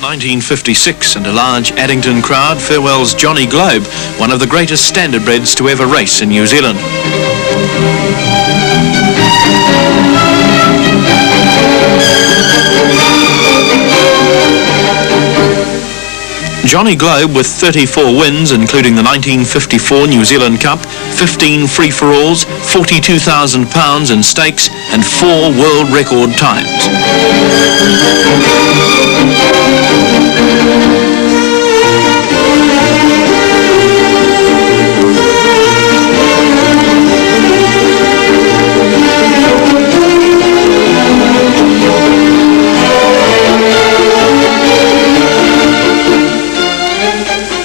1956, and a large Addington crowd farewells Johnny Globe, one of the greatest standardbreds to ever race in New Zealand. Johnny Globe, with 34 wins, including the 1954 New Zealand Cup, 15 free-for-alls, £42,000 in stakes, and 4 world record times.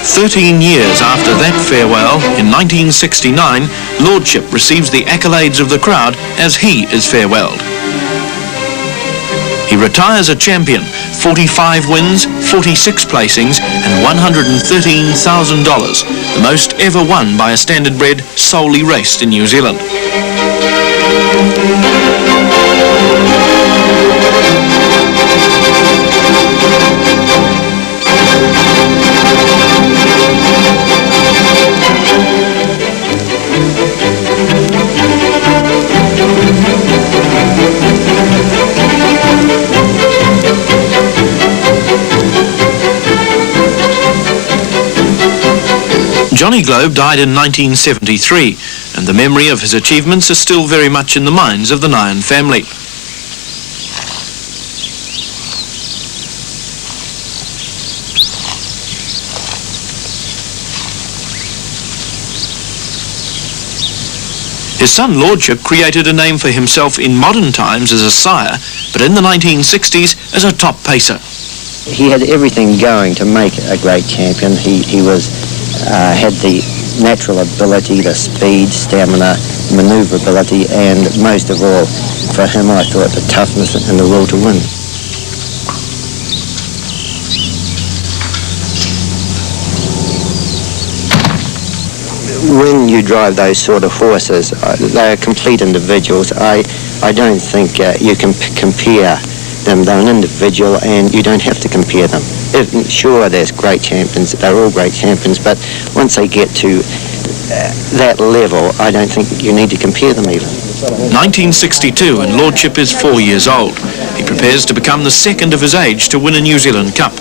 13 years after that farewell, in 1969, Lordship receives the accolades of the crowd as he is farewelled. He retires a champion, 45 wins, 46 placings, and $113,000, the most ever won by a standardbred solely raced in New Zealand. Johnny Globe died in 1973, and the memory of his achievements is still very much in the minds of the Nyan family. His son Lordship created a name for himself in modern times as a sire, but in the 1960s as a top pacer. He had everything going to make a great champion. He had the natural ability, the speed, stamina, manoeuvrability, and most of all, for him, I thought, the toughness and the will to win. When you drive those sort of horses, they're complete individuals. I don't think you can compare them. They're an individual, and you don't have to compare them. Sure, there's great champions, they're all great champions, but once they get to that level, I don't think you need to compare them even. 1962, and Lordship is 4 years old. He prepares to become the second of his age to win a New Zealand Cup.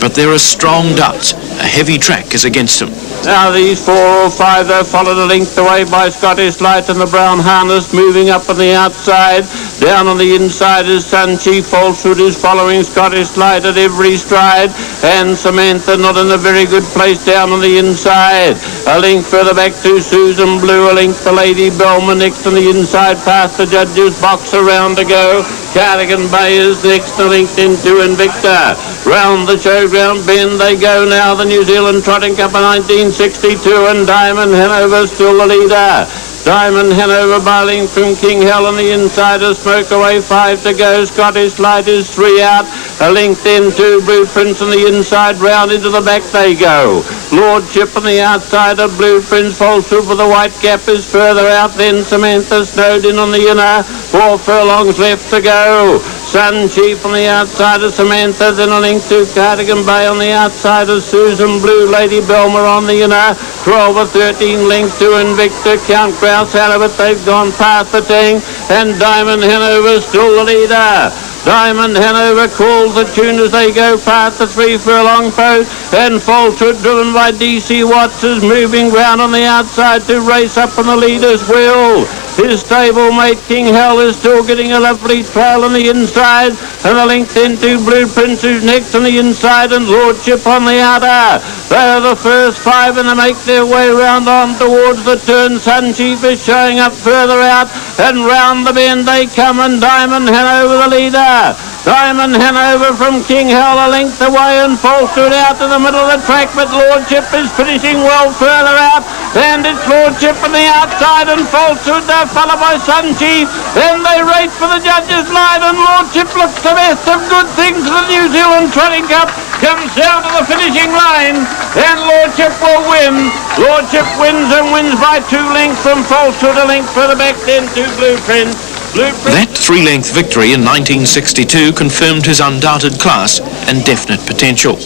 But there are strong doubts. A heavy track is against him. Now these 4 or 5, they're followed a length away by Scottish Light and the brown harness, moving up on the outside. Down on the inside is Sun Chief. Falsehood is following Scottish Light at every stride. And Samantha not in a very good place down on the inside. A length further back to Susan Blue, a length to Lady Belma next on the inside past the judges' box, around to go. Cardigan Bay is next, a length into Invicta. Round the showground bend they go now, the New Zealand Trotting Cup of 1962, and Diamond Hanover still the leader. Diamond Hanover bailing from King Hell on the inside, a smoke away, 5 to go. Scottish Light is 3 out. A length into Blueprints on the inside, round into the back they go. Lordship on the outside of Blueprints, Falsehood for the white gap is further out. Then Samantha Snowden on the inner, 4 furlongs left to go. Sun Chief on the outside of Samantha, then a length to Cardigan Bay on the outside of Susan Blue. Lady Belma on the inner, 12 or 13 lengths to Invicta. Count Grouse out of it, they've gone past the Ting, and Diamond Hanover still the leader. Diamond Hanover calls the tune as they go past the 3 furlong post, and Falsehood, driven by DC Watts, is moving round on the outside to race up on the leader's wheel. His stablemate King Hell is still getting a lovely trail on the inside, and a length into Blueprints who's next on the inside, and Lordship on the outer. They're the first 5, and they make their way round on towards the turn. Sun Chief is showing up further out, and round the bend they come, and Diamond Hanover the leader. Diamond Hanover from King Hell a length away, and Falsehood out to the middle of the track, but Lordship is finishing well further out, and it's Lordship on the outside, and Falsehood they're followed by Sun Chief. Then they race for the judges' line, and Lordship looks the best of good things. The New Zealand Trotting Cup comes down to the finishing line, and Lordship will win. Lordship wins, and wins by 2 lengths from Falsehood, a length further back then to Blueprint. That three-length victory in 1962 confirmed his undoubted class and definite potential.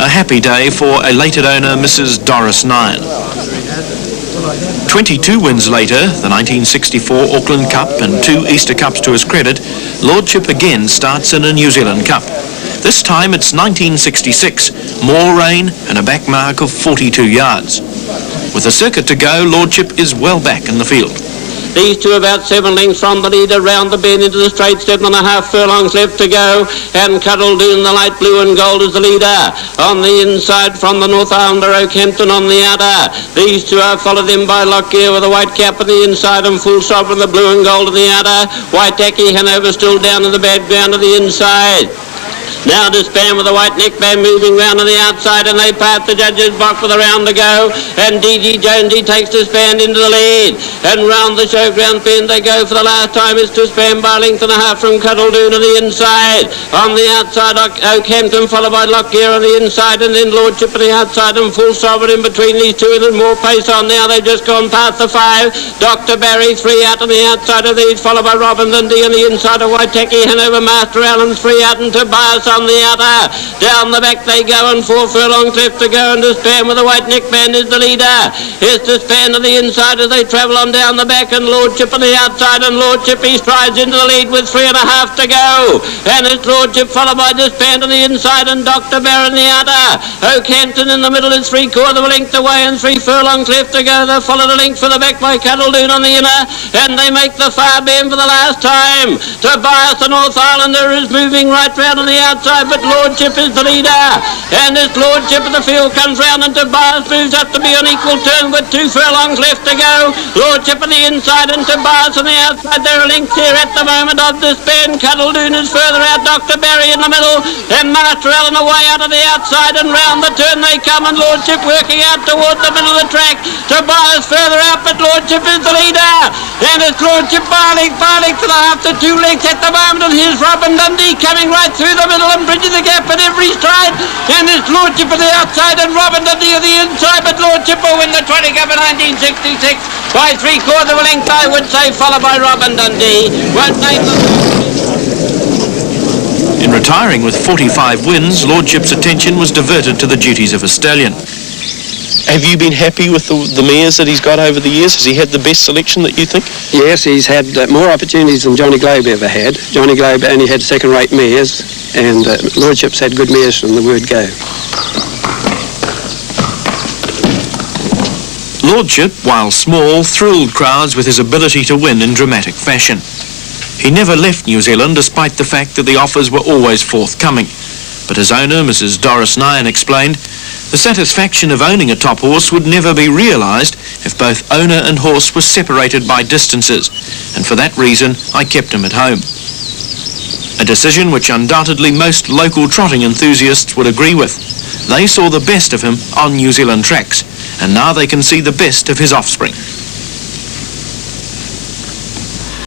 A happy day for elated owner Mrs. Doris Nyan. 22 wins later, the 1964 Auckland Cup and 2 Easter Cups to his credit, Lordship again starts in a New Zealand Cup. This time it's 1966, more rain and a back mark of 42 yards. With a circuit to go, Lordship is well back in the field. These two about 7 lengths from the leader, round the bend into the straight, 7.5 furlongs left to go, and Cuddledune, the light blue and gold, is the leader. On the inside from the North Islander, Oakhampton on the outer. These two are followed in by Lockyer with a white cap on the inside and Full Sovereign, the blue and gold on the outer. White Tacky Hanover still down in the bad ground on the inside. Now Disband with a white neckband moving round on the outside, and they part the judges' box with a round to go, and D.G. Jonesy takes Disband into the lead, and round the showground bend they go for the last time. It's Disband by a length and a half from Cuddledune on the inside. On the outside, Oakhampton followed by Lockyer on the inside, and then Lordship on the outside and Full Sovereign in between these two, and there's more pace on now. They've just gone past the 5. Dr. Barry 3 out on the outside of these, followed by Robin Dundee on the inside of White Tacky Hanover. Master Allen's 3 out, and Tobias on the outer. Down the back they go, and 4 furlongs left to go, and Disband with a white neckband is the leader. Here's Disband on the inside as they travel on down the back, and Lordship on the outside, and Lordship he strides into the lead with 3.5 to go, and it's Lordship followed by Disband on the inside and Dr. Bear on the outer. Oakhampton in the middle is 3/4 of a length away, and 3 furlongs left to go. They follow the length for the back by Cuddledune on the inner, and they make the far bend for the last time. Tobias, the North Islander, is moving right round on the outside, but Lordship is the leader, and as Lordship of the field comes round, and Tobias moves up to be on equal terms with 2 furlongs left to go. Lordship on the inside and Tobias on the outside. There are links here at the moment of Disband. Cuddledune is further out, Dr. Barry in the middle, and Master Allen away out of the outside, and round the turn they come, and Lordship working out toward the middle of the track. Tobias further out, but Lordship is the leader, and it's Lordship by length to the half to 2 lengths at the moment, and here's Robin Dundee coming right through the middle and bridging the gap at every stride, and it's Lordship on the outside and Robin Dundee on the inside, but Lordship will win the Trotting Cup in 1966 by 3/4 of a length, I would say, followed by Robin Dundee. Won't name In retiring with 45 wins, Lordship's attention was diverted to the duties of a stallion. Have you been happy with the mares that he's got over the years? Has he had the best selection that you think? Yes, he's had more opportunities than Johnny Globe ever had. Johnny Globe only had second-rate mares, and Lordship's had good mares from the word go. Lordship, while small, thrilled crowds with his ability to win in dramatic fashion. He never left New Zealand despite the fact that the offers were always forthcoming. But his owner, Mrs. Doris Nyan, explained, the satisfaction of owning a top horse would never be realised if both owner and horse were separated by distances, and for that reason I kept him at home. A decision which undoubtedly most local trotting enthusiasts would agree with. They saw the best of him on New Zealand tracks, and now they can see the best of his offspring.